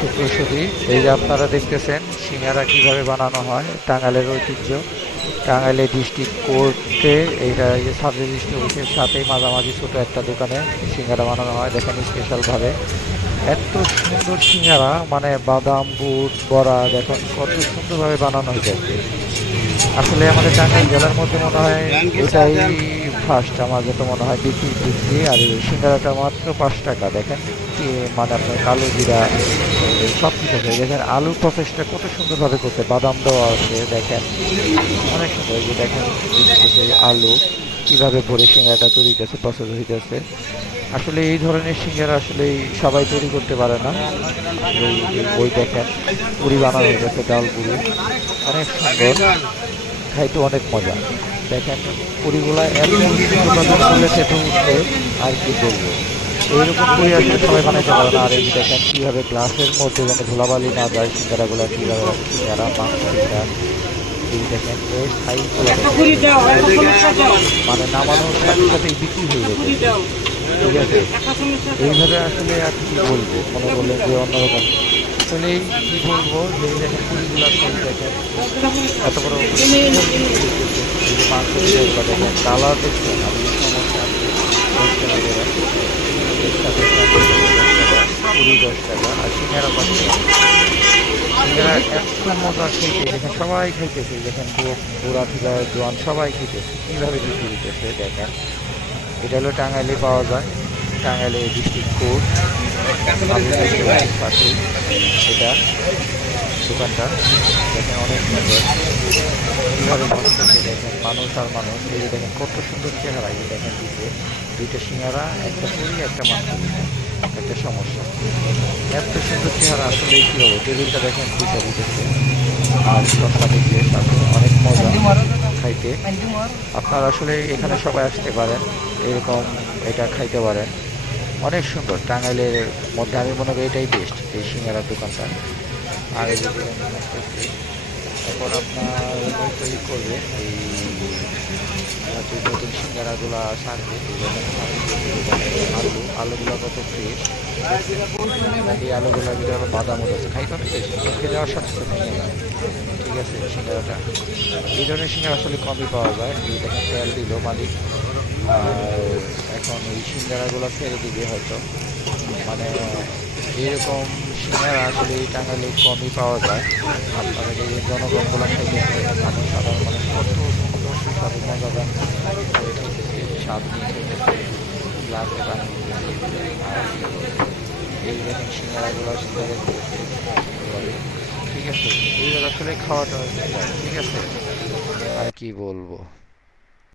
সুপ্রসূতি, এই যে আপনারা দেখতেছেন সিঙ্গারা কিভাবে বানানো হয়, টাঙ্গাইলের ঐতিহ্য। টাঙ্গাইলে ডিস্ট্রিক্ট কোর্টে এইটা এই যে সাব রেজিস্ট্রি অফিসের সাথেই মাঝামাঝি ছোট একটা দোকানে সিঙ্গারা বানানো হয়, দেখেন স্পেশালভাবে। এত সুন্দর সিঙ্গারা, মানে বাদাম বুট বড়া দেখুন কত সুন্দরভাবে বানানো হয়েছে। আসলে আমাদের টাঙ্গাইল জেলার মধ্যে মনে হয় এটাই ফার্স্ট, আমার যত মনে হয় বিক্রির দিক দিয়ে। আর এই সিঙ্গারাটা মাত্র 5 টাকা, দেখেন কি, মানে আপনার কালো জিরা সব কিছু আছে। দেখেন আলুর প্রসেসটা কত সুন্দরভাবে করছে, বাদাম দেওয়া আছে দেখেন, অনেক সুন্দর। এই যে দেখেন দিতেছে আলু কিভাবে ভরে সিঙ্গারাটা তৈরি হইতেছে, প্রসেস হইতেছে। আসলে এই ধরনের সিঙ্গারা আসলে সবাই তৈরি করতে পারে না। ওই দেখেন পুরি বানানো হইতেছে, ডাল পুরি, অনেক সুন্দর, খাইতে অনেক মজা। দেখেন পুরিগুলা এত সুন্দরভাবে ফুলে খেতে উঠছে, আর কি বলবো। এইরকম পুরি আসলে সবাই বানাইতে পারে না। আর এই যে দেখেন কিভাবে গ্লাসের মধ্যে যেন ধুলাবালি না যায়, সিঙ্গারাগুলা কিভাবে রাখে, সিঙ্গারা মাংস এটা। এই দেখেন এর সাইজগুলো দেখেন, মানে নামানোর সাথে সাথেই বিক্রি হয়ে গেছে, ঠিক আছে। এইভাবে আসলে আর কি বলবো, মনে করলেন যে অন্যরকম। আসলে কি বলবো, যে এই দেখেন পুরিগুলা সাইজ দেখেন, এত বড় সুন্দর কিন্তু দেখতেছে। এই যে মাংস পিঠাগুলো দেখেন, কালার দেখছেন, আমি সমস্যা 10 টাকা করে একটা দেখলাম, দেখেন 10 টাকা, পুরি 10 টাকা, আর সিঙ্গারা 5 টাকা। সিঙ্গারা এত মজা খেতে, দেখেন সবাই খাইতেছে, দেখেন বুড়া থেকে জোয়ান সবাই খাইতেছে, কীভাবে বিক্রি দিতেছে দেখেন। এটা হলো টাঙ্গাইলে পাওয়া যায়, টাঙ্গাইলে ডিস্ট্রিক্ট কোর্ট পাশেই এটা দোকানটা। দেখেন অনেক সুন্দর কীভাবে বসতেছে, দেখেন মানুষ আর মানুষ। এই যে দেখেন কত সুন্দর চেহারা, এই যে দেখেন দিতে দুইটা সিঙ্গারা, একটা পুরি, একটা মাংস পিঠা, একটা সমস্যা। এত সুন্দর চেহারা, আসলে কী হবো। টেবিলটা দেখেন দুইটা দিতেছে, আর শসা দিতে সাথে, অনেক মজা খাইতে। আপনারা আসলে এখানে সবাই আসতে পারেন, এরকম এটা খাইতে পারেন, অনেক সুন্দর। টাঙ্গাইলের মধ্যে আমি মনে করি এটাই বেস্ট, এই সিঙ্গারার দোকানটা। আর এই যে দেখেন আসতেছে, এখন আপনার তৈরি করবে এই যে নতুন সিঙ্গারাগুলা সারবে, এই দেখেন আলুগুলো কত ফ্রেশ, এই আলুগুলোর ভিতরে আবার বাদামও আছে, খাইতে অনেক বেশি মুখে দেওয়ার সাথে সাথে ভেঙে যায়, ঠিক আছে। সিঙ্গারাটা এই ধরনের সিঙ্গারা আসলে কমই পাওয়া যায়। এই দেখেন তেল দিল মালিক, আর এখন এই সিঙ্গারাগুলো ছেড়ে দিবে হয়তো, মানে এইরকম সিঙ্গারা আসলে এই টাঙ্গাইলে কমই পাওয়া যায়। আপনারা এই জনগণগুলো খাইতেছে, মানুষ সাধারণ মানুষ কত সুন্দর সুস্বাদু মজাদার করে খাইতেছে, স্বাদ নিয়ে খাইতেছে, গ্লাসে পানি দিতেছে। আর এই দেখেন সিঙ্গারাগুলো সুন্দর করতেছে, ঠিক আছে। এইভাবে আসলে খাওয়াটা, ঠিক আছে। আর কি বলবো।